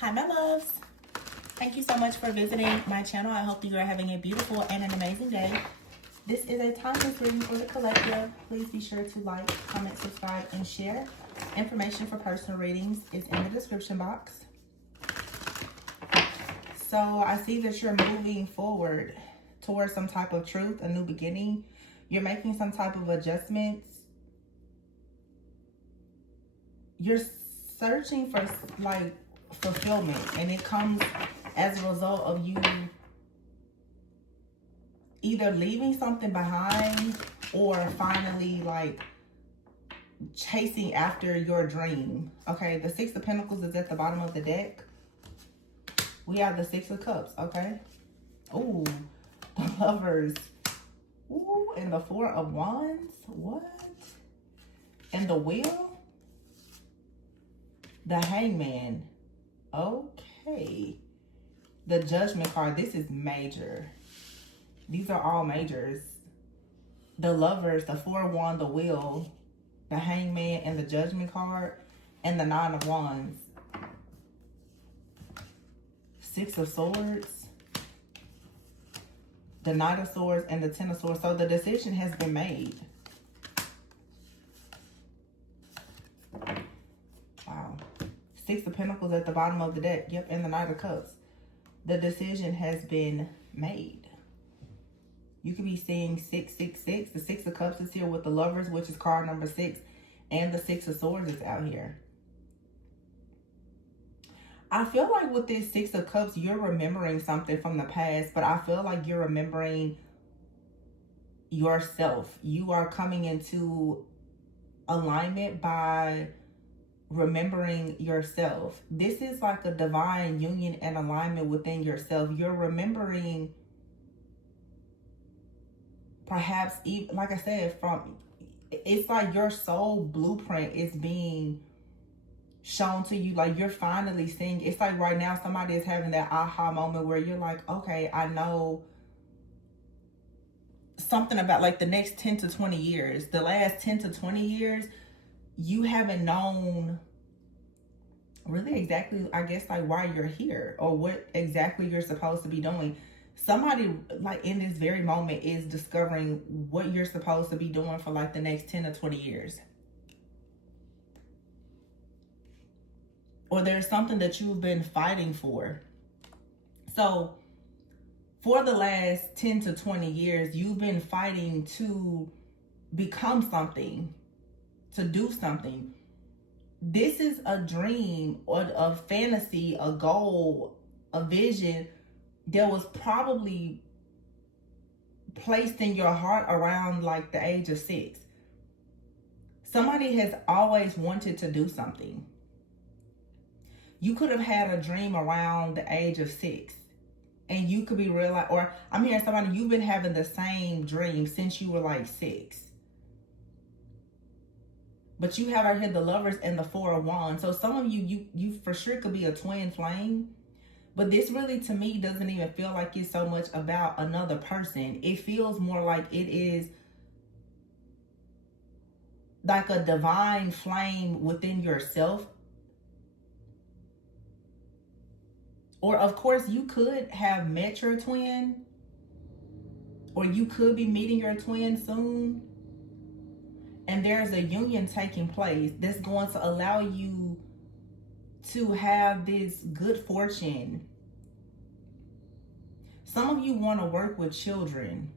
Hi my loves, thank you so much for visiting my channel. I hope you are having a beautiful and an amazing day. This is a timeless reading for the collective. Please be sure to like, comment, subscribe, and share. Information for personal readings is in the description box. So I see that you're moving forward towards some type of truth, a new beginning. You're making some type of adjustments. You're searching for like fulfillment, and it comes as a result of you either leaving something behind or finally like chasing after your dream. Okay, the Six of Pentacles is at the bottom of the deck. We have the Six of Cups. Okay, ooh, the Lovers, ooh, and the Four of Wands. What? And the Wheel, the Hangman. Okay, the Judgment card. This is major. These are all majors. The Lovers, the Four of Wands, the Wheel, the Hangman, and the Judgment card, and the Nine of Wands. Six of Swords, the Knight of Swords, and the Ten of Swords. So the decision has been made. Wow. Six of Pentacles at the bottom of the deck. Yep, and the Knight of Cups. The decision has been made. You could be seeing 666. The Six of Cups is here with the Lovers, which is card number 6. And the Six of Swords is out here. I feel like with this Six of Cups, you're remembering something from the past. But I feel like you're remembering yourself. You are coming into alignment by remembering yourself. This is like a divine union and alignment within yourself. You're remembering, perhaps even, like I said, it's like your soul blueprint is being shown to you. Like you're finally seeing. It's like right now somebody is having that aha moment where you're like, okay, I know something about like the next 10 to 20 years. The last 10 to 20 years, you haven't known really exactly, I guess, like why you're here or what exactly you're supposed to be doing. Somebody like in this very moment is discovering what you're supposed to be doing for like the next 10 to 20 years. Or there's something that you've been fighting for. So for the last 10 to 20 years, you've been fighting to become something, to do something. This is a dream or a fantasy, a goal, a vision that was probably placed in your heart around like the age of 6. Somebody has always wanted to do something. You could have had a dream around the age of 6. And you could be realizing, or I'm hearing somebody, you've been having the same dream since you were like 6. But you have out here the Lovers and the Four of Wands. So some of you for sure could be a twin flame. But this really, to me, doesn't even feel like it's so much about another person. It feels more like it is like a divine flame within yourself. Or, of course, you could have met your twin. Or you could be meeting your twin soon. And there's a union taking place that's going to allow you to have this good fortune. Some of you want to work with children.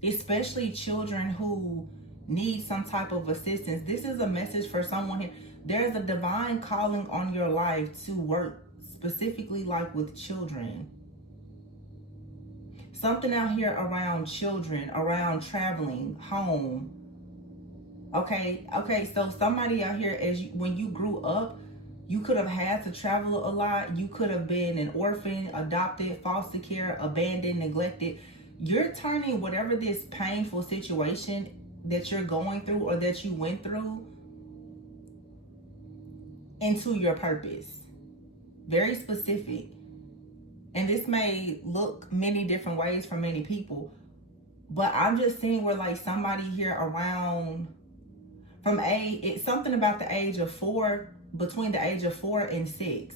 Especially children who need some type of assistance. This is a message for someone here. There's a divine calling on your life to work specifically like with children. Something out here around children, around traveling, home. Okay, so somebody out here, when you grew up, you could have had to travel a lot. You could have been an orphan, adopted, foster care, abandoned, neglected. You're turning whatever this painful situation that you're going through or that you went through into your purpose. Very specific. And this may look many different ways for many people, but I'm just seeing where like somebody here around It's something about the age of 4, between the age of 4 and 6.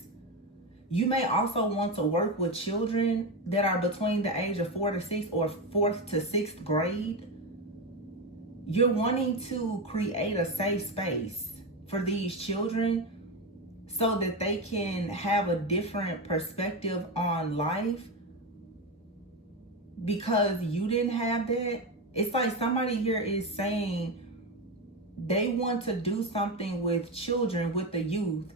You may also want to work with children that are between the age of 4 to 6 or 4th to 6th grade. You're wanting to create a safe space for these children so that they can have a different perspective on life, because you didn't have that. It's like somebody here is saying they want to do something with children, with the youth,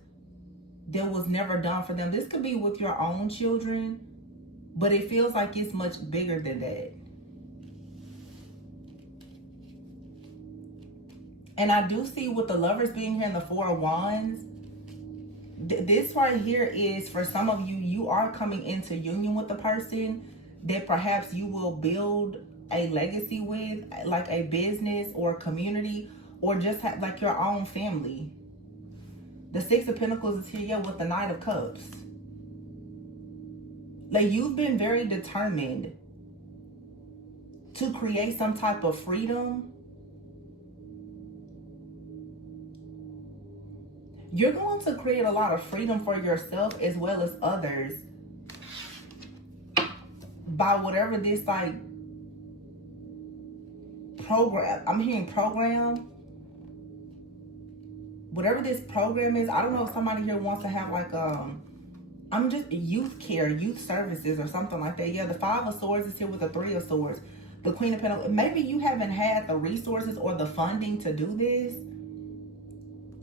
that was never done for them. This could be with your own children, but it feels like it's much bigger than that. And I do see with the Lovers being here in the 4 of Wands, this right here is for some of you, you are coming into union with the person that perhaps you will build a legacy with, like a business or community, or just have like your own family. The 6 of Pentacles is here, yeah, with the Knight of Cups. Like, you've been very determined to create some type of freedom. You're going to create a lot of freedom for yourself as well as others by whatever this, like, program, I'm hearing program, whatever this program is. I don't know if somebody here wants to have like I'm just youth care, youth services or something like that. Yeah, the 5 of Swords is here with the 3 of Swords. The Queen of Pentacles. Maybe you haven't had the resources or the funding to do this.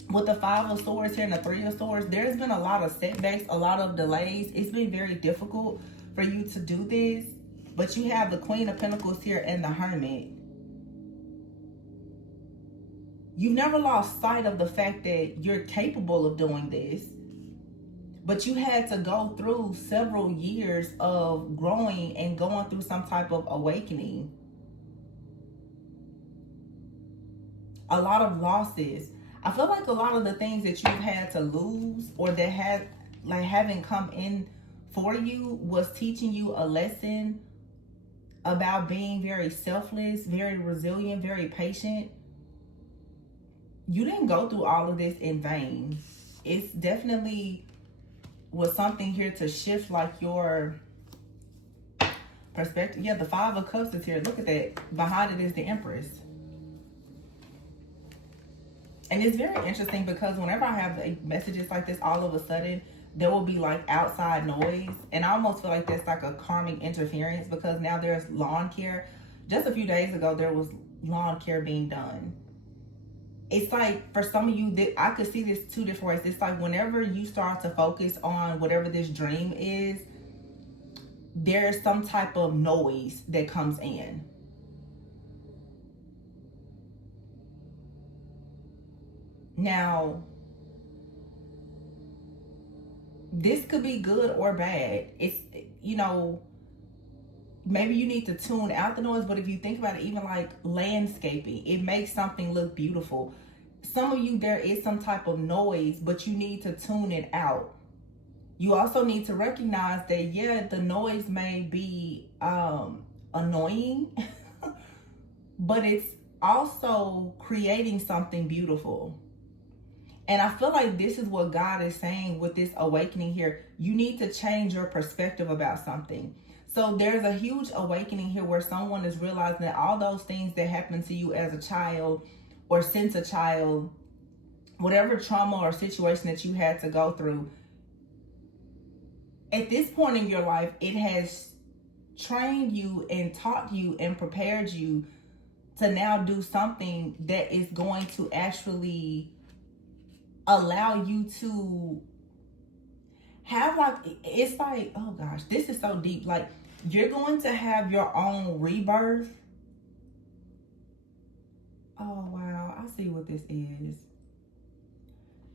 With the 5 of Swords here and the 3 of Swords, there's been a lot of setbacks, a lot of delays. It's been very difficult for you to do this. But you have the Queen of Pentacles here and the Hermit. You've never lost sight of the fact that you're capable of doing this. But you had to go through several years of growing and going through some type of awakening. A lot of losses. I feel like a lot of the things that you've had to lose or that haven't come in for you was teaching you a lesson about being very selfless, very resilient, very patient. You didn't go through all of this in vain. It's definitely was something here to shift like your perspective. Yeah, the 5 of Cups is here. Look at that. Behind it is the Empress. And it's very interesting because whenever I have messages like this, all of a sudden there will be like outside noise. And I almost feel like that's like a karmic interference because now there's lawn care. Just a few days ago, there was lawn care being done. It's like for some of you, I could see this 2 different ways. It's like whenever you start to focus on whatever this dream is, there's some type of noise that comes in. Now, this could be good or bad. It's, you know, maybe you need to tune out the noise, but if you think about it, even like landscaping, it makes something look beautiful. Some of you, there is some type of noise, but you need to tune it out. You also need to recognize that, yeah, the noise may be annoying, but it's also creating something beautiful. And I feel like this is what God is saying with this awakening here. You need to change your perspective about something. So there's a huge awakening here where someone is realizing that all those things that happened to you as a child or since a child, whatever trauma or situation that you had to go through, at this point in your life, it has trained you and taught you and prepared you to now do something that is going to actually allow you to have like, it's like, oh gosh, this is so deep. Like, you're going to have your own rebirth. Oh wow, I see what this is.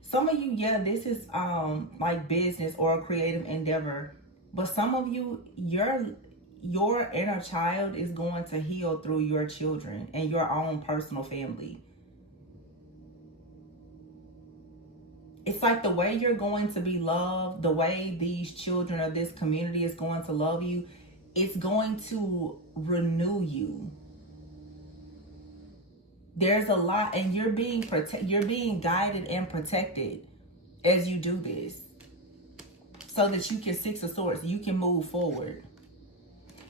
Some of you, yeah, this is like business or a creative endeavor. But some of you, your inner child is going to heal through your children and your own personal family. It's like the way you're going to be loved, the way these children or this community is going to love you, it's going to renew you. There's a lot, and you're being guided and protected as you do this, so that you can Six of Swords, you can move forward.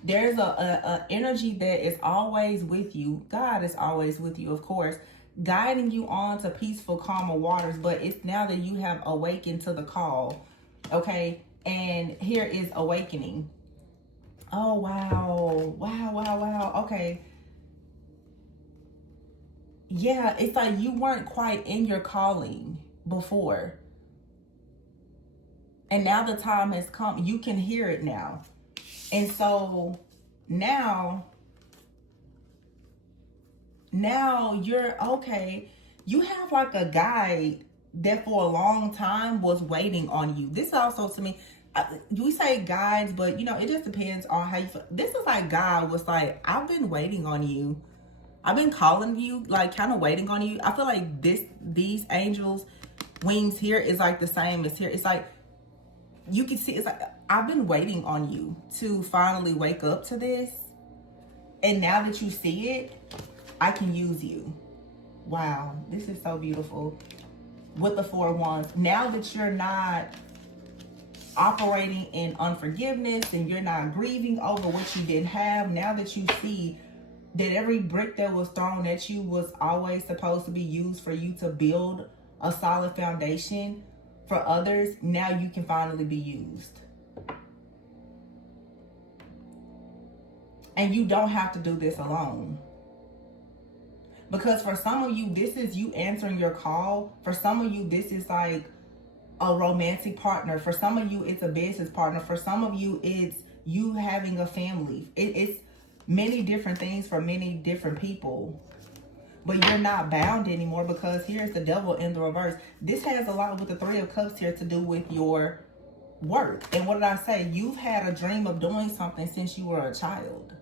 There's a energy that is always with you. God is always with you, of course, guiding you on to peaceful, calmer waters. But it's now that you have awakened to the call, okay? And here is awakening. Oh, wow. Wow, wow, wow. Okay. Yeah, it's like you weren't quite in your calling before. And now the time has come. You can hear it now. And so now you're okay. You have like a guide that for a long time was waiting on you. This also, to me, we say guides, but you know, it just depends on how you feel. This is like God was like, I've been waiting on you. I've been calling you, like kind of waiting on you. I feel like these angels' wings here is like the same as here. It's like, you can see, it's like, I've been waiting on you to finally wake up to this. And now that you see it, I can use you. Wow, this is so beautiful. With the Four of Wands, now that you're not operating in unforgiveness and you're not grieving over what you didn't have, now that you see that every brick that was thrown at you was always supposed to be used for you to build a solid foundation for others, now you can finally be used. And you don't have to do this alone. Because for some of you, this is you answering your call. For some of you, this is like a romantic partner. For some of you, it's a business partner. For some of you, it's you having a family. It's many different things for many different people. But you're not bound anymore, because here's the Devil in the reverse. This has a lot with the Three of Cups here to do with your work. And what did I say? You've had a dream of doing something since you were a child.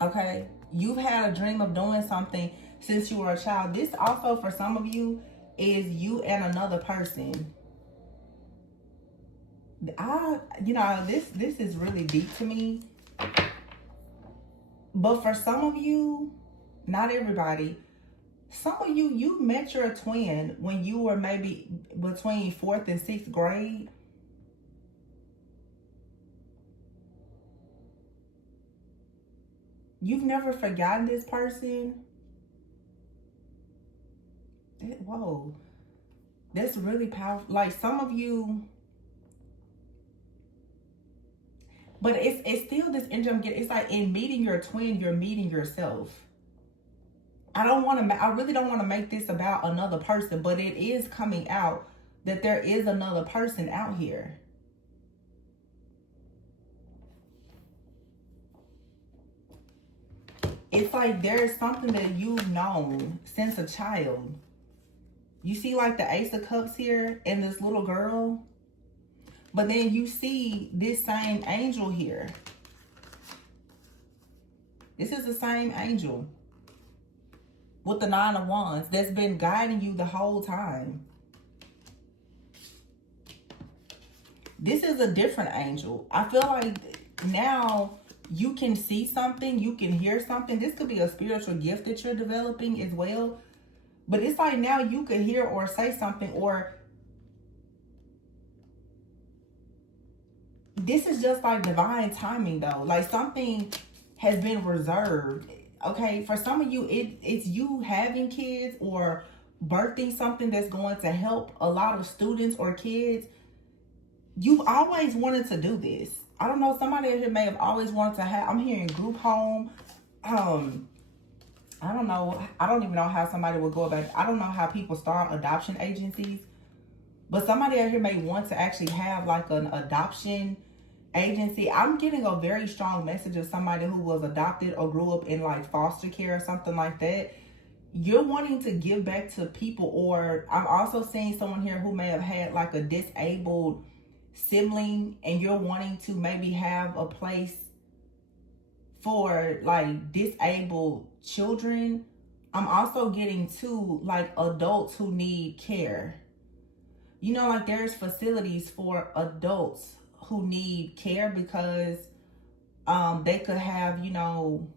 Okay? You've had a dream of doing something since you were a child. This also, for some of you, is you and another person. This is really deep to me. But for some of you, not everybody, some of you, you met your twin when you were maybe between 4th and 6th grade. You've never forgotten this person. Whoa. That's really powerful. Like some of you, but it's still this energy I'm getting. It's like in meeting your twin, you're meeting yourself. I really don't want to make this about another person, but it is coming out that there is another person out here. It's like there's something that you've known since a child. You see like the Ace of Cups here and this little girl. But then you see this same angel here. This is the same angel with the Nine of Wands that's been guiding you the whole time. This is a different angel. I feel like now you can see something, you can hear something. This could be a spiritual gift that you're developing as well. But it's like now you could hear or say something, or this is just like divine timing though. Like something has been reserved. Okay, for some of you, it's you having kids or birthing something that's going to help a lot of students or kids. You've always wanted to do this. I don't know, somebody here may have always wanted to have, I'm hearing group home. I don't know. I don't even know how somebody would go about it. I don't know how people start adoption agencies. But somebody out here may want to actually have like an adoption agency. I'm getting a very strong message of somebody who was adopted or grew up in like foster care or something like that. You're wanting to give back to people, or I'm also seeing someone here who may have had like a disabled sibling, and you're wanting to maybe have a place for like disabled children. I'm also getting to like adults who need care. You know, like there's facilities for adults who need care because They could have, you know,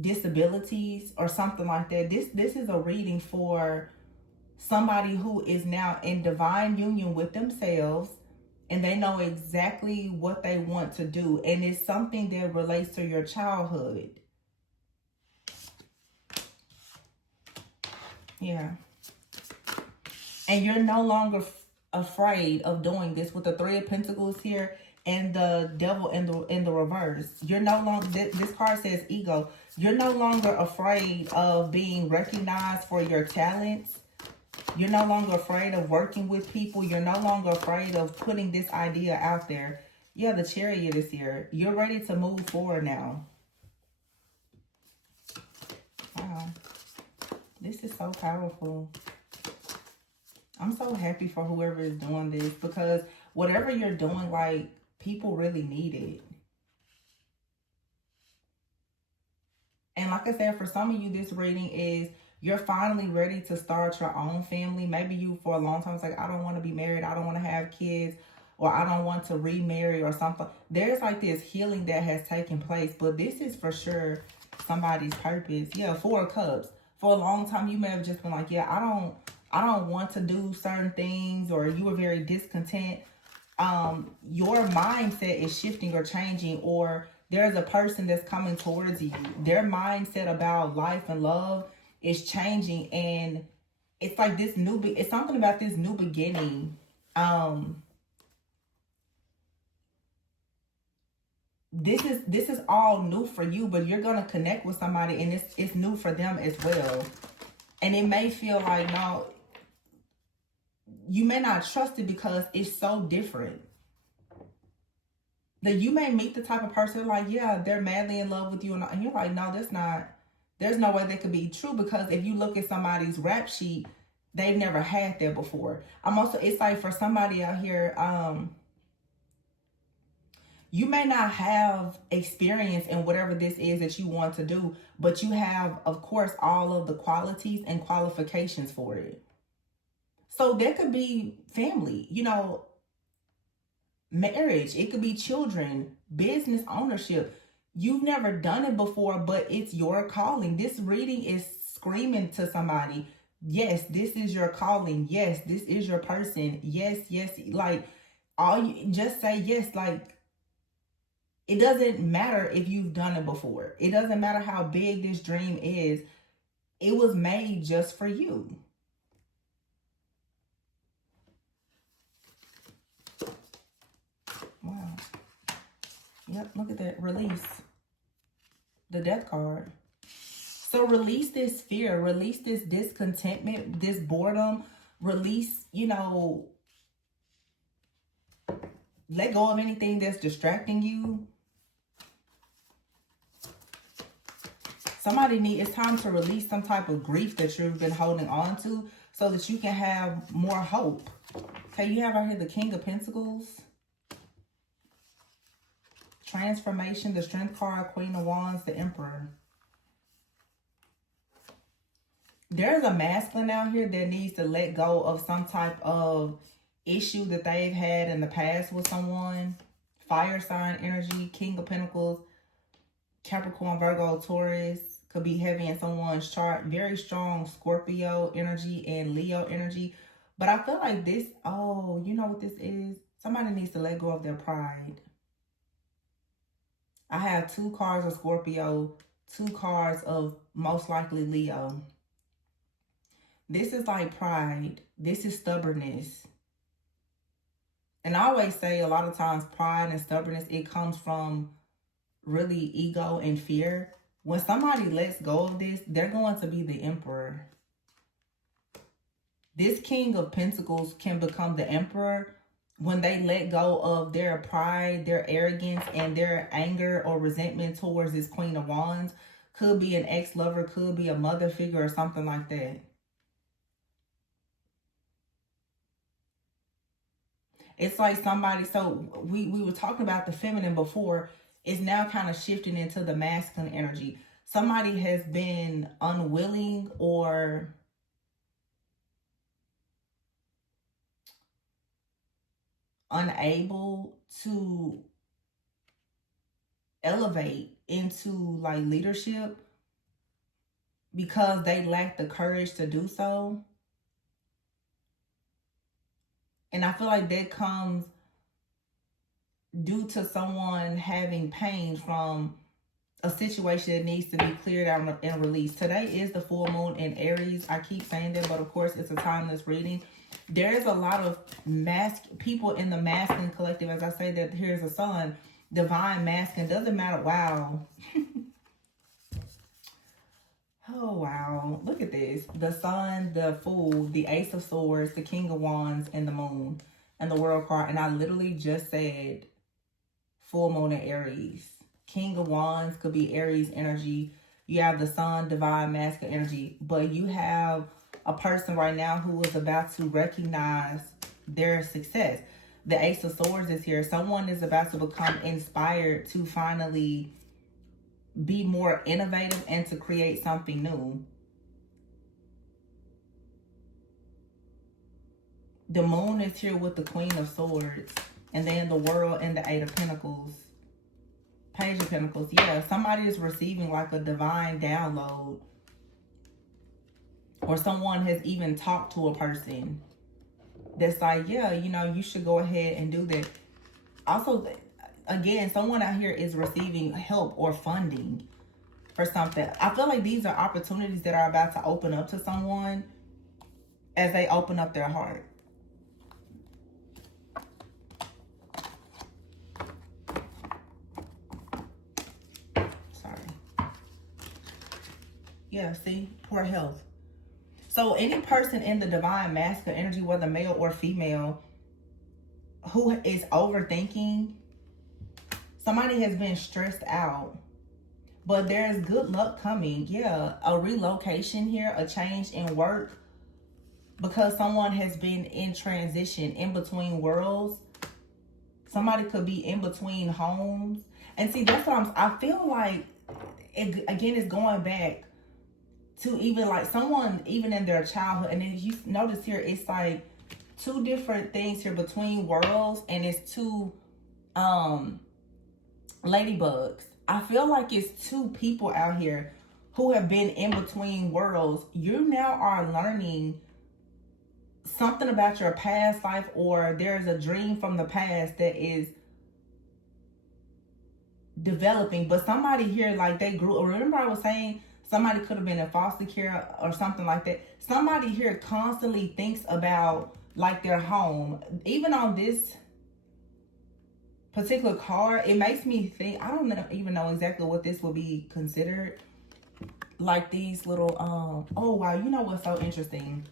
disabilities or something like that. This is a reading for somebody who is now in divine union with themselves, and they know exactly what they want to do, and it's something that relates to your childhood. Yeah. And you're no longer afraid of doing this with the Three of Pentacles here and the Devil in the reverse. You're no longer, this card says ego. You're no longer afraid of being recognized for your talents. You're no longer afraid of working with people. You're no longer afraid of putting this idea out there. Yeah, the Chariot is here. You're ready to move forward now. Wow. This is so powerful. I'm so happy for whoever is doing this, because whatever you're doing, like, people really need it. And like I said, for some of you, this reading is you're finally ready to start your own family. Maybe you, for a long time, was like, I don't want to be married. I don't want to have kids, or I don't want to remarry or something. There's like this healing that has taken place, but this is for sure somebody's purpose. Yeah, Four of Cups. For a long time, you may have just been like, yeah, I don't want to do certain things, or you were very discontent. Your mindset is shifting or changing, or there's a person that's coming towards you. Their mindset about life and love is changing, and it's like this new, it's something about this new beginning. This is all new for you, but you're gonna connect with somebody, and it's new for them as well. And it may feel like, no, you may not trust it because it's so different. That you may meet the type of person like, yeah, they're madly in love with you, and you're like, no, that's not, there's no way that could be true, because if you look at somebody's rap sheet, they've never had that before. I'm also, it's like for somebody out here, you may not have experience in whatever this is that you want to do, but you have, of course, all of the qualities and qualifications for it. So there could be family, you know, marriage, it could be children, business ownership. You've never done it before, but it's your calling. This reading is screaming to somebody, yes, this is your calling. Yes, this is your person. Yes, yes. Like, all you just say yes. Like, it doesn't matter if you've done it before. It doesn't matter how big this dream is. It was made just for you. Wow. Yep, look at that. Release. The Death card. So release this fear, release this discontentment, this boredom, release, you know, let go of anything that's distracting you. It's time to release some type of grief that you've been holding on to, so that you can have more hope. Okay, you have right here the King of Pentacles. Transformation, the Strength card, Queen of Wands, the Emperor. There's a masculine out here that needs to let go of some type of issue that they've had in the past with someone. Fire sign energy, King of Pentacles, Capricorn, Virgo, Taurus. Could be heavy in someone's chart. Very strong Scorpio energy and Leo energy. But I feel like this, oh, you know what this is? Somebody needs to let go of their pride. I have 2 cards of Scorpio, 2 cards of most likely Leo. This is like pride. This is stubbornness. And I always say a lot of times pride and stubbornness, it comes from really ego and fear. When somebody lets go of this, they're going to be the Emperor. This King of Pentacles can become the Emperor when they let go of their pride, their arrogance, and their anger or resentment towards this Queen of Wands. Could be an ex-lover, could be a mother figure or something like that. It's like somebody, so we were talking about the feminine before, it's now kind of shifting into the masculine energy. Somebody has been unwilling or unable to elevate into like leadership because they lack the courage to do so. And I feel like that comes due to someone having pain from a situation that needs to be cleared out and released. Today is the full moon in Aries. I keep saying that, but of course it's a timeless reading. There is a lot of people in the masculine collective. As I say that here's a sun, divine masculine, doesn't matter. Wow. Oh, wow. Look at this. The sun, the fool, the ace of swords, the king of wands, and the moon, and the world card. And I literally just said full moon in Aries. King of wands could be Aries energy. You have the sun, divine masculine energy. But you have a person right now who is about to recognize their success. The ace of swords is here. Someone is about to become inspired to finally be more innovative and to create something new. The moon is here with the queen of swords. And then the world and the eight of pentacles. Page of pentacles. Yeah, somebody is receiving like a divine download. Or someone has even talked to a person that's like, yeah, you know, you should go ahead and do that. Also, again, someone out here is receiving help or funding for something. I feel like these are opportunities that are about to open up to someone as they open up their heart. Sorry. Yeah, see? Poor health. So any person in the divine masculine energy, whether male or female, who is overthinking, somebody has been stressed out, but there is good luck coming. Yeah, a relocation here, a change in work, because someone has been in transition, in between worlds. Somebody could be in between homes. And see, that's what I feel like, it, again, is going back to even like someone, even in their childhood. And then you notice here, it's like two different things here between worlds, and it's two ladybugs. I feel like it's two people out here who have been in between worlds. You now are learning something about your past life, or there's a dream from the past that is developing. But somebody here, like they grew, remember I was saying somebody could have been in foster care or something like that. Somebody here constantly thinks about like their home. Even on this particular card, it makes me think, I don't even know exactly what this would be considered. Like these little, oh wow, you know what's so interesting?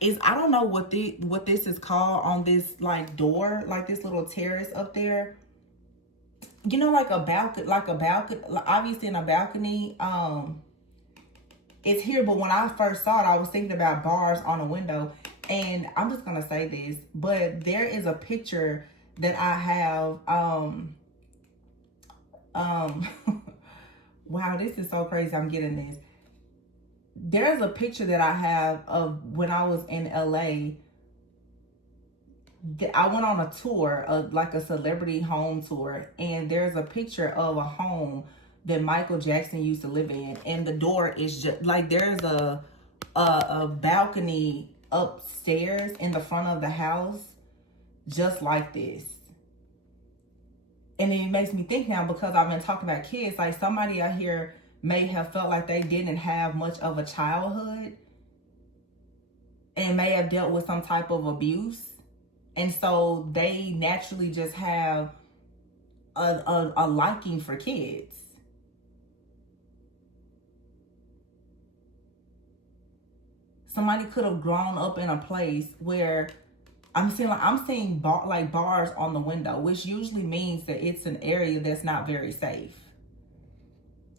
Is I don't know what this is called on this like door, like this little terrace up there. You know, like a balcony, obviously in a balcony, it's here. But when I first saw it, I was thinking about bars on a window. And I'm just going to say this, but there is a picture that I have, wow, this is so crazy. I'm getting this. There's a picture that I have of when I was in LA. I went on a tour, like a celebrity home tour, and there's a picture of a home that Michael Jackson used to live in, and the door is just like there's a balcony upstairs in the front of the house, just like this. And it makes me think now, because I've been talking about kids, like somebody out here may have felt like they didn't have much of a childhood and may have dealt with some type of abuse. And so they naturally just have a liking for kids. Somebody could have grown up in a place where I'm seeing bars on the window, which usually means that it's an area that's not very safe.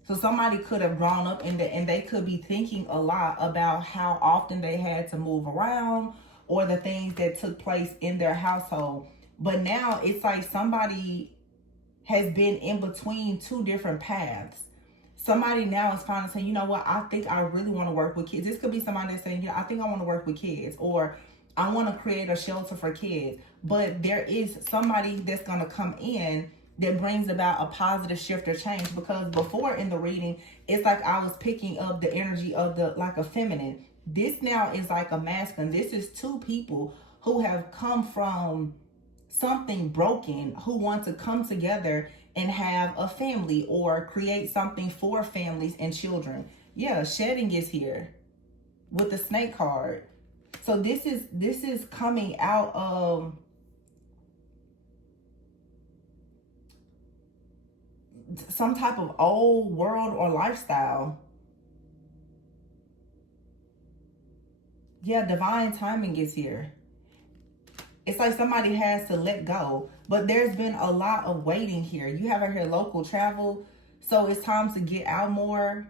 So somebody could have grown up in and they could be thinking a lot about how often they had to move around, or the things that took place in their household. But now it's like somebody has been in between two different paths. Somebody now is finally saying, you know what, I think I really want to work with kids. This could be somebody that's saying, you know, I think I want to work with kids, or I want to create a shelter for kids. But there is somebody that's going to come in that brings about a positive shift or change. Because before in the reading, it's like I was picking up the energy of the like a feminine. This now is like a masculine. This is two people who have come from something broken, who want to come together and have a family or create something for families and children. Yeah, shedding is here with the snake card. So this is coming out of some type of old world or lifestyle. Yeah, divine timing is here. It's like somebody has to let go. But there's been a lot of waiting here. You have here local travel. So it's time to get out more.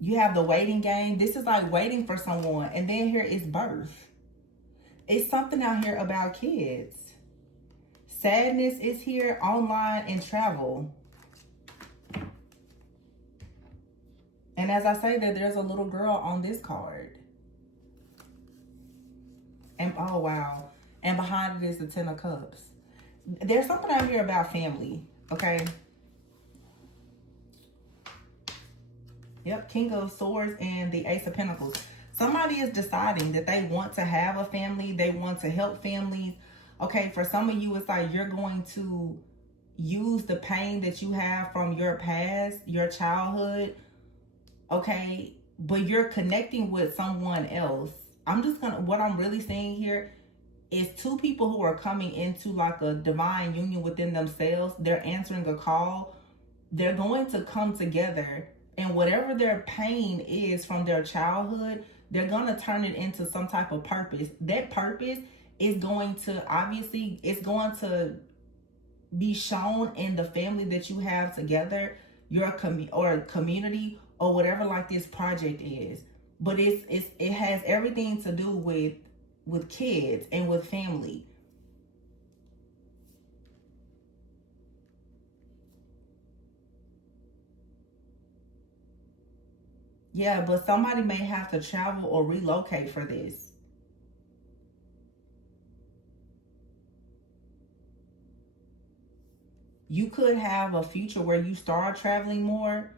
You have the waiting game. This is like waiting for someone. And then here is birth. It's something out here about kids. Sadness is here, online, and travel. And as I say that, there's a little girl on this card. And oh, wow. And behind it is the Ten of Cups. There's something out here about family, okay? Yep, King of Swords and the Ace of Pentacles. Somebody is deciding that they want to have a family. They want to help families. Okay, for some of you, it's like you're going to use the pain that you have from your past, your childhood, okay? But you're connecting with someone else. What I'm really seeing here is two people who are coming into like a divine union within themselves. They're answering a call. They're going to come together, and whatever their pain is from their childhood, they're going to turn it into some type of purpose. That purpose is going to, obviously, it's going to be shown in the family that you have together, your community, or whatever like this project is. But it has everything to do with kids and with family. Yeah, but somebody may have to travel or relocate for this. You could have a future where you start traveling more.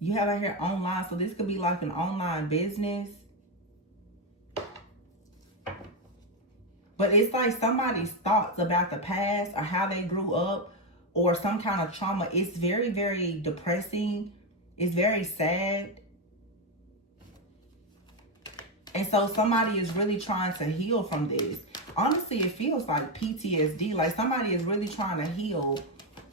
You have out here online, so this could be like an online business. But it's like somebody's thoughts about the past or how they grew up or some kind of trauma. It's very, very depressing. It's very sad. And so somebody is really trying to heal from this. Honestly, it feels like PTSD. Like somebody is really trying to heal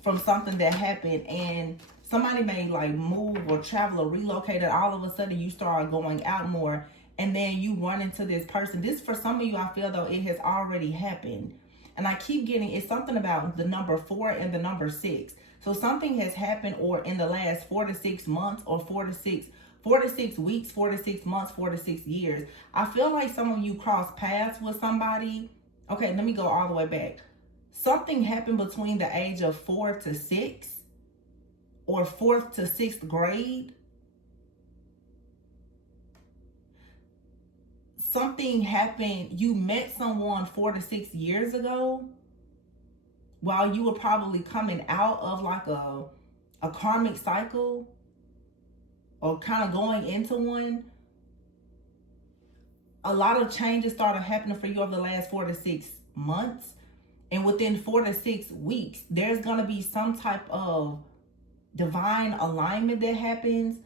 from something that happened, and somebody may like move or travel or relocate, and all of a sudden you start going out more, and then you run into this person. This, for some of you, I feel though it has already happened. And I keep getting, it's something about the number 4 and the number 6. So something has happened, or in the last 4 to 6 months, or 4 to 6 weeks, 4 to 6 months, 4 to 6 years. I feel like some of you crossed paths with somebody. Okay, let me go all the way back. Something happened between the age of 4 to 6 or 4th to 6th grade. Something happened. You met someone 4 to 6 years ago while you were probably coming out of like a karmic cycle, or kind of going into one. A lot of changes started happening for you over the last 4 to 6 months. And within 4 to 6 weeks, there's going to be some type of divine alignment that happens.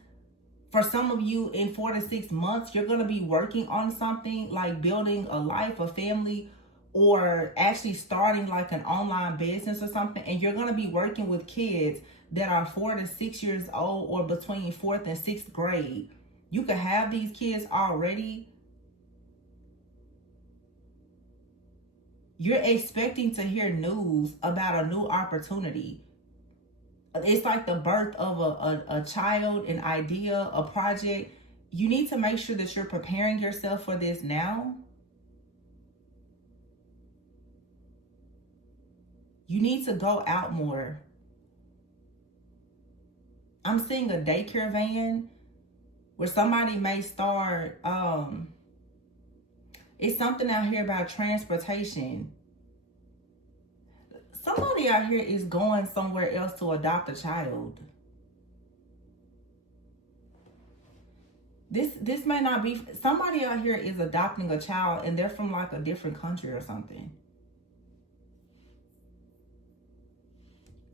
For some of you, in 4 to 6 months, you're going to be working on something like building a life, a family, or actually starting like an online business or something. And you're going to be working with kids that are 4 to 6 years old, or between 4th and 6th grade. You could have these kids already. You're expecting to hear news about a new opportunity. It's like the birth of a child, an idea, a project. You need to make sure that you're preparing yourself for this now. You need to go out more. I'm seeing a daycare van where somebody may start, it's something out here about transportation. Somebody out here is going somewhere else to adopt a child. This may not be, somebody out here is adopting a child and they're from like a different country or something.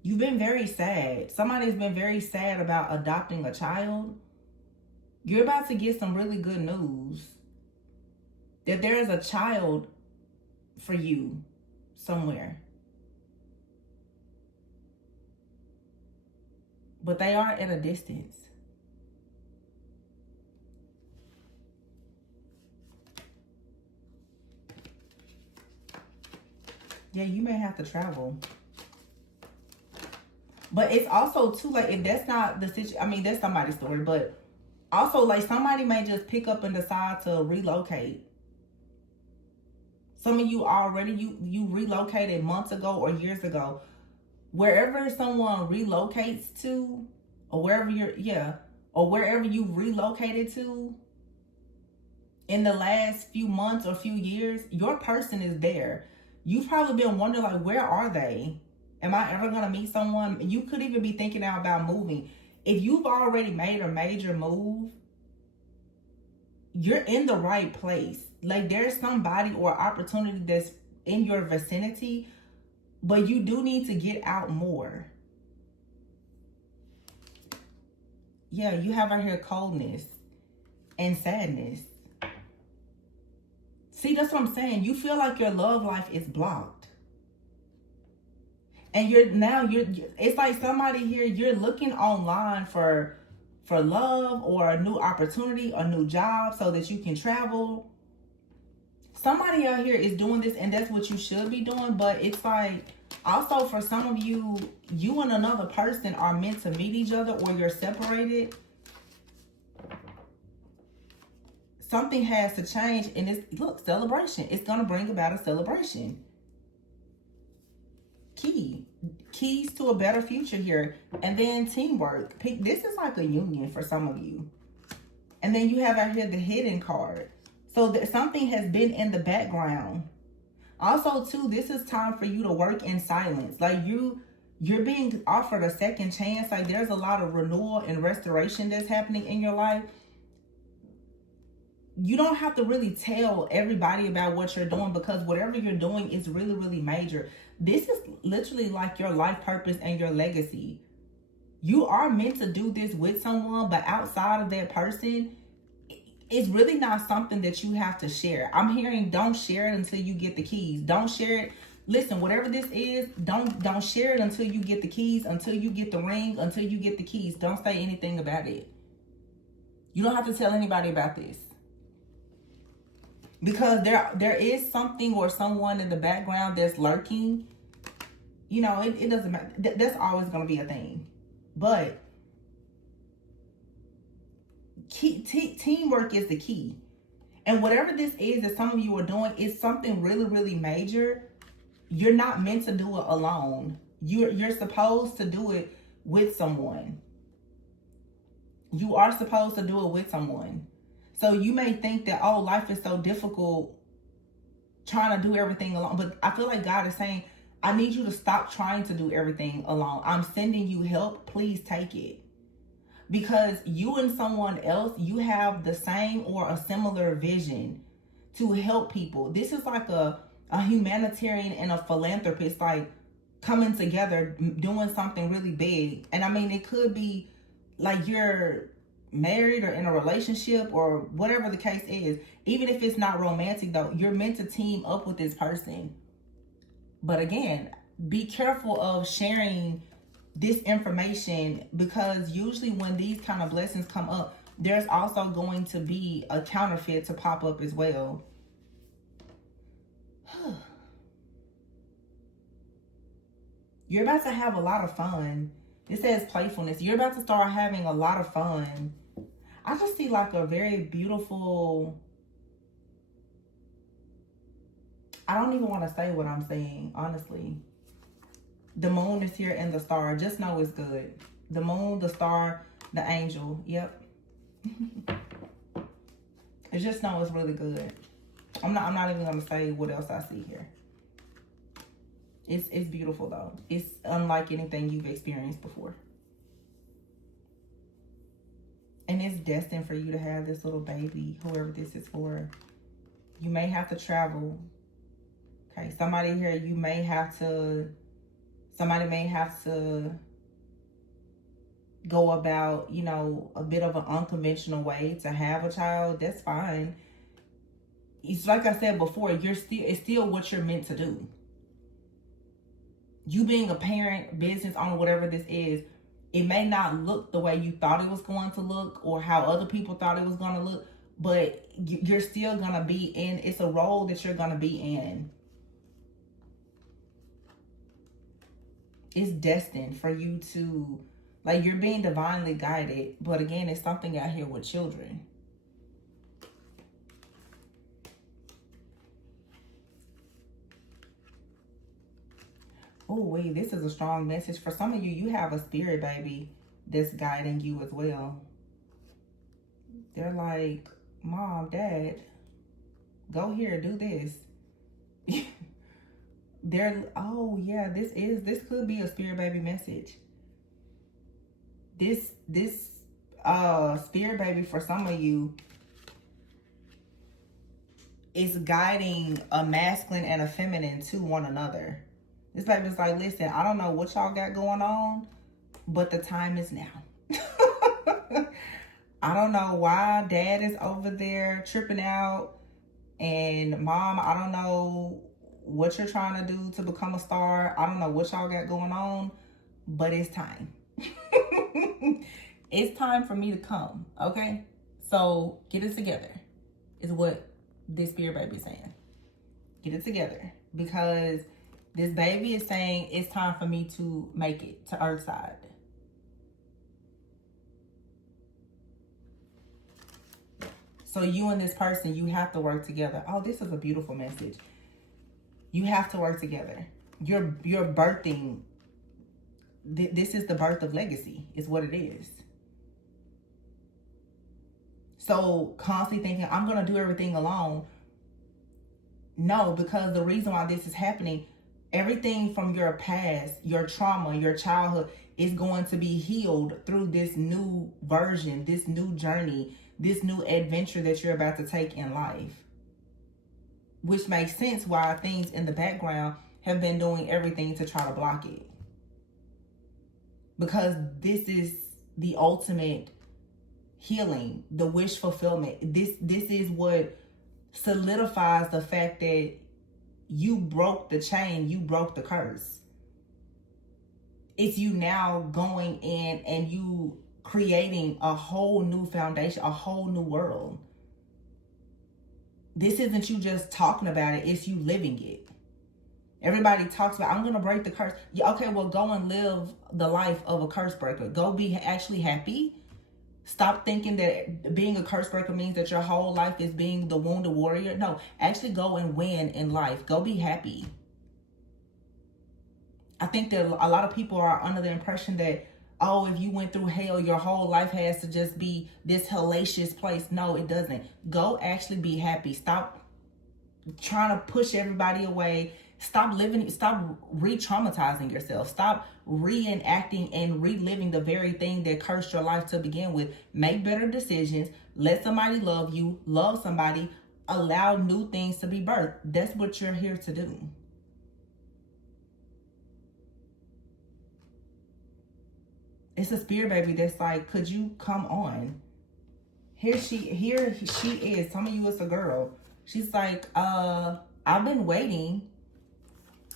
You've been very sad. Somebody's been very sad about adopting a child. You're about to get some really good news that there is a child for you somewhere. But they are at a distance. Yeah, you may have to travel. But it's also too, like, if that's not the situation, I mean, that's somebody's story, but also, like, somebody may just pick up and decide to relocate. Some of you already, you relocated months ago or years ago. Wherever someone relocates to, or wherever wherever you relocated to in the last few months or few years, your person is there. You've probably been wondering, like, where are they? Am I ever going to meet someone? You could even be thinking now about moving. If you've already made a major move, you're in the right place. Like, there's somebody or opportunity that's in your vicinity, but you do need to get out more. Yeah, you have right here coldness and sadness. See, that's what I'm saying. You feel like your love life is blocked. And it's like somebody here, you're looking online for love or a new opportunity, a new job so that you can travel. Somebody out here is doing this, and that's what you should be doing. But it's like, also for some of you, you and another person are meant to meet each other, or you're separated. Something has to change, and it's, look, celebration. It's going to bring about a celebration. Keys to a better future here. And then teamwork. This is like a union for some of you. And then you have out here the hidden card. So that something has been in the background. Also, too, this is time for you to work in silence. Like, you're being offered a second chance. Like, there's a lot of renewal and restoration that's happening in your life. You don't have to really tell everybody about what you're doing, because whatever you're doing is really, really major. This is literally like your life purpose and your legacy. You are meant to do this with someone, but outside of that person, it's really not something that you have to share. I'm hearing don't share it until you get the keys. Don't share it. Listen, whatever this is, don't share it until you get the keys, until you get the ring, until you get the keys. Don't say anything about it. You don't have to tell anybody about this. Because there is something or someone in the background that's lurking. You know, it doesn't matter. That's always going to be a thing. But teamwork is the key. And whatever this is that some of you are doing is something really, really major. You're not meant to do it alone. You're supposed to do it with someone. You are supposed to do it with someone. So you may think that, oh, life is so difficult trying to do everything alone. But I feel like God is saying, I need you to stop trying to do everything alone. I'm sending you help. Please take it. Because you and someone else, you have the same or a similar vision to help people. This is like a humanitarian and a philanthropist, like coming together, doing something really big. And I mean, it could be like you're married or in a relationship or whatever the case is. Even if it's not romantic though, you're meant to team up with this person. But again, be careful of sharing this information, because usually when these kind of blessings come up, there's also going to be a counterfeit to pop up as well. You're about to have a lot of fun. It says playfulness. You're about to start having a lot of fun. I just see like a very beautiful, I don't even want to say what I'm saying, honestly. The moon is here and the star. Just know it's good. The moon, the star, the angel. Yep. Just know it's really good. I'm not even going to say what else I see here. It's beautiful though. It's unlike anything you've experienced before. And it's destined for you to have this little baby, whoever this is for. You may have to travel. Okay, somebody here, somebody may have to go about, you know, a bit of an unconventional way to have a child. That's fine. It's like I said before, it's still what you're meant to do. You being a parent, business owner, whatever this is, it may not look the way you thought it was going to look or how other people thought it was going to look, but you're still going to be in, it's a role that you're going to be in. It's destined for you to, like, you're being divinely guided, but again, it's something out here with children. Oh, wait, this is a strong message. For some of you, you have a spirit baby that's guiding you as well. They're like, Mom, Dad, go here, do this. Oh yeah, this could be a spirit baby message. This spirit baby for some of you is guiding a masculine and a feminine to one another. This baby's like, listen, I don't know what y'all got going on, but the time is now. I don't know why Dad is over there tripping out, and Mom, I don't know what you're trying to do to become a star. I don't know what y'all got going on, but it's time. It's time for me to come, okay? So get it together is what this spirit baby is saying. Get it together, because this baby is saying it's time for me to make it to Earthside. So you and this person, you have to work together. Oh, this is a beautiful message. You have to work together. You're birthing. This is the birth of legacy, is what it is. So constantly thinking, I'm going to do everything alone. No, because the reason why this is happening, everything from your past, your trauma, your childhood is going to be healed through this new version, this new journey, this new adventure that you're about to take in life. Which makes sense why things in the background have been doing everything to try to block it. Because this is the ultimate healing, the wish fulfillment. This is what solidifies the fact that you broke the chain, you broke the curse. It's you now going in and you creating a whole new foundation, a whole new world. This isn't you just talking about it, it's you living it. Everybody talks about, I'm going to break the curse. Yeah, okay, well, go and live the life of a curse breaker. Go be actually happy. Stop thinking that being a curse breaker means that your whole life is being the wounded warrior. No, actually go and win in life. Go be happy. I think that a lot of people are under the impression that, oh, if you went through hell, your whole life has to just be this hellacious place. No, it doesn't. Go actually be happy. Stop trying to push everybody away. Stop re-traumatizing yourself. Stop reenacting and reliving the very thing that cursed your life to begin with. Make better decisions. Let somebody love you. Love somebody. Allow new things to be birthed. That's what you're here to do. It's a spirit baby that's like, could you come on? Here she is. Some of you, it's a girl. She's like, I've been waiting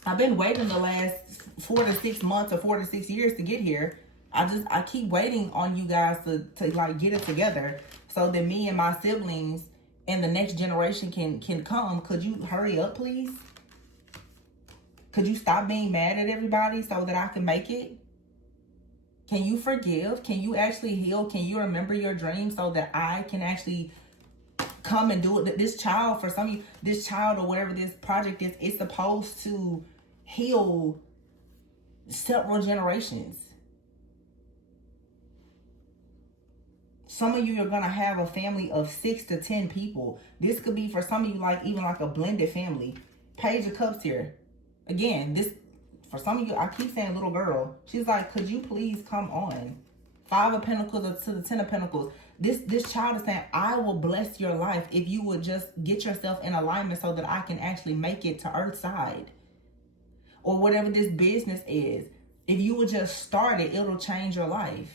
the last 4 to 6 months or 4 to 6 years to get here. I keep waiting on you guys to like get it together so that me and my siblings and the next generation can come. Could you hurry up, please? Could you stop being mad at everybody so that I can make it? Can you forgive? Can you actually heal? Can you remember your dreams so that I can actually come and do it? This child, for some of you, this child or whatever this project is, it's supposed to heal several generations. Some of you are going to have a family of 6 to 10 people. This could be for some of you like even like a blended family. Page of Cups here. Again, this For some of you, I keep saying little girl. She's like, could you please come on? 5 of Pentacles to the 10 of Pentacles. This child is saying, I will bless your life if you would just get yourself in alignment so that I can actually make it to Earthside. Or whatever this business is. If you would just start it, it'll change your life.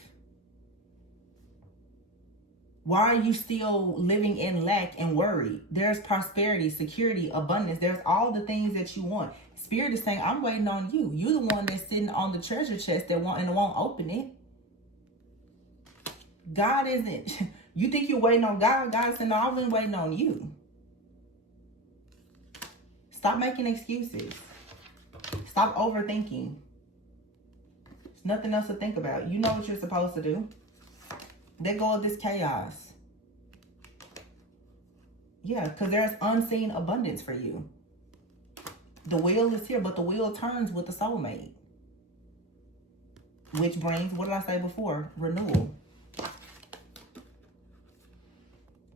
Why are you still living in lack and worry? There's prosperity, security, abundance. There's all the things that you want. Spirit is saying, I'm waiting on you. You're the one that's sitting on the treasure chest that won't open it. God isn't. You think you're waiting on God? God said, no, I've been waiting on you. Stop making excuses. Stop overthinking. There's nothing else to think about. You know what you're supposed to do. Let go of this chaos. Yeah, because there's unseen abundance for you. The wheel is here, but the wheel turns with the soulmate. Which brings, what did I say before? Renewal.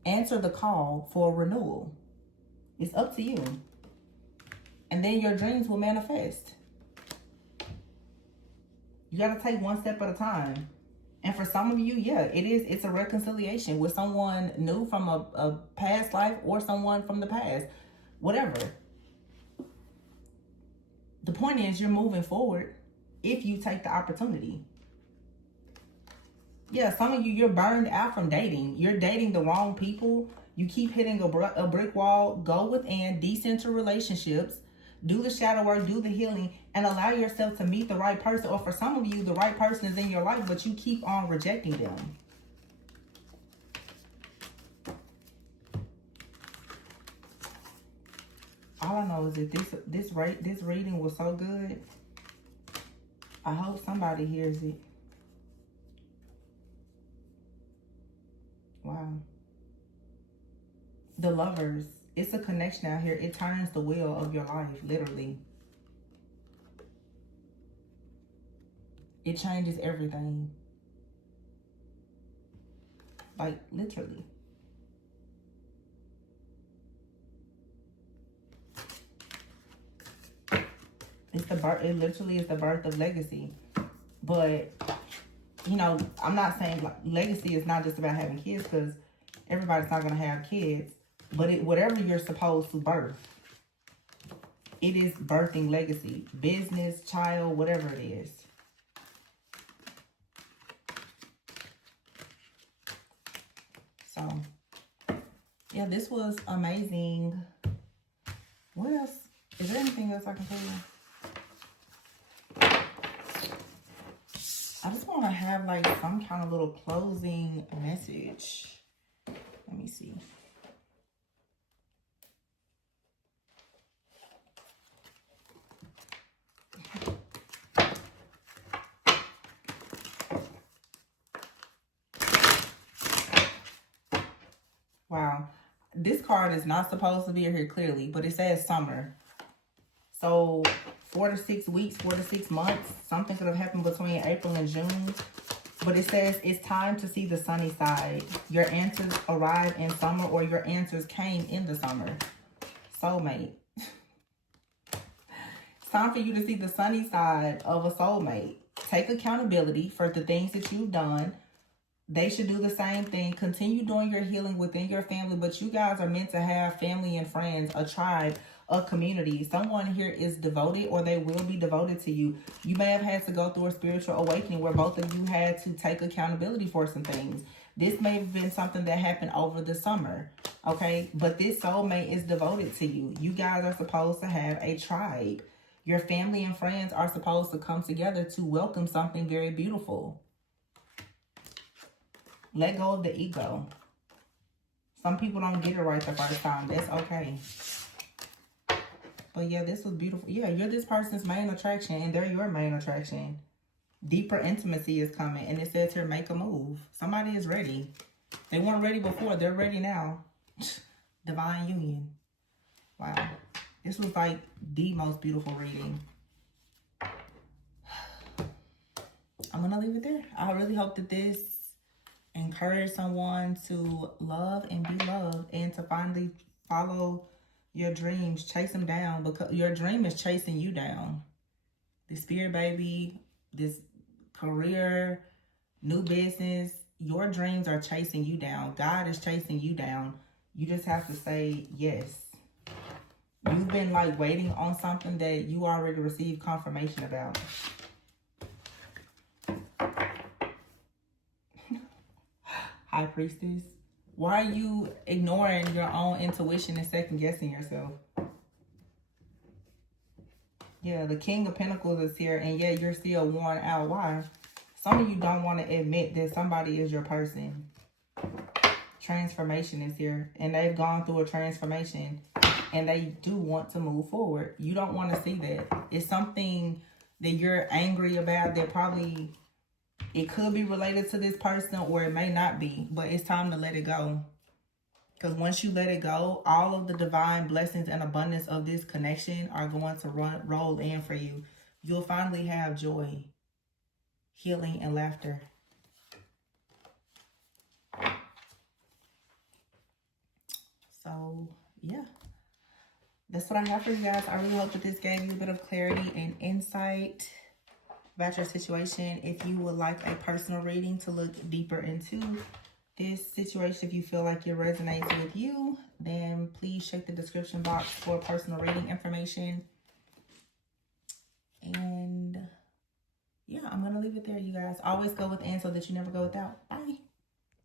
Answer the call for renewal. It's up to you. And then your dreams will manifest. You got to take one step at a time. And for some of you, yeah, it's a reconciliation with someone new from a past life or someone from the past. Whatever. The point is you're moving forward if you take the opportunity. Yeah, some of you, you're burned out from dating. You're dating the wrong people. You keep hitting a brick wall. Go within, decenter relationships. Do the shadow work, do the healing, and allow yourself to meet the right person. Or for some of you, the right person is in your life, but you keep on rejecting them. All I know is that this reading was so good. I hope somebody hears it. Wow. The Lovers. It's a connection out here. It turns the wheel of your life, literally. It changes everything. Like, literally. It's the birth. It literally is the birth of legacy. But, you know, I'm not saying like legacy is not just about having kids, because everybody's not going to have kids. But whatever you're supposed to birth, it is birthing legacy. Business, child, whatever it is. So, yeah, this was amazing. What else? Is there anything else I can tell you? I just want to have like some kind of little closing message. Let me see. Wow, this card is not supposed to be here clearly, but it says summer. So 4 to 6 weeks, 4 to 6 months, something could have happened between April and June. But it says it's time to see the sunny side. Your answers arrive in summer, or your answers came in the summer. Soulmate. It's time for you to see the sunny side of a soulmate. Take accountability for the things that you've done. They should do the same thing. Continue doing your healing within your family. But you guys are meant to have family and friends, a tribe, a community. Someone here is devoted, or they will be devoted to you. You may have had to go through a spiritual awakening where both of you had to take accountability for some things. This may have been something that happened over the summer. Okay? But this soulmate is devoted to you. You guys are supposed to have a tribe. Your family and friends are supposed to come together to welcome something very beautiful. Let go of the ego. Some people don't get it right the first time. That's okay. But yeah, this was beautiful. Yeah, you're this person's main attraction, and they're your main attraction. Deeper intimacy is coming, and it says here, make a move. Somebody is ready. They weren't ready before. They're ready now. Divine union. Wow. This was like the most beautiful reading. I'm going to leave it there. I really hope that this encourage someone to love and be loved, and to finally follow your dreams, chase them down, because your dream is chasing you down. this spirit baby, this career, new business, your dreams are chasing you down. God is chasing you down. You just have to say yes. You've been like waiting on something that you already received confirmation about. High Priestess. Why are you ignoring your own intuition and second guessing yourself? Yeah, the King of Pentacles is here, and yet you're still worn out. Why? Some of you don't want to admit that somebody is your person. Transformation is here, and they've gone through a transformation, and they do want to move forward. You don't want to see that. It's something that you're angry about that probably, it could be related to this person or it may not be, but it's time to let it go. Because once you let it go, all of the divine blessings and abundance of this connection are going to roll in for you. You'll finally have joy, healing, and laughter. So, yeah. That's what I have for you guys. I really hope that this gave you a bit of clarity and insight about your situation. If you would like a personal reading to look deeper into this situation, if you feel like it resonates with you, then please check the description box for personal reading information. And yeah, I'm going to leave it there, you guys. Always go within so that you never go without. Bye.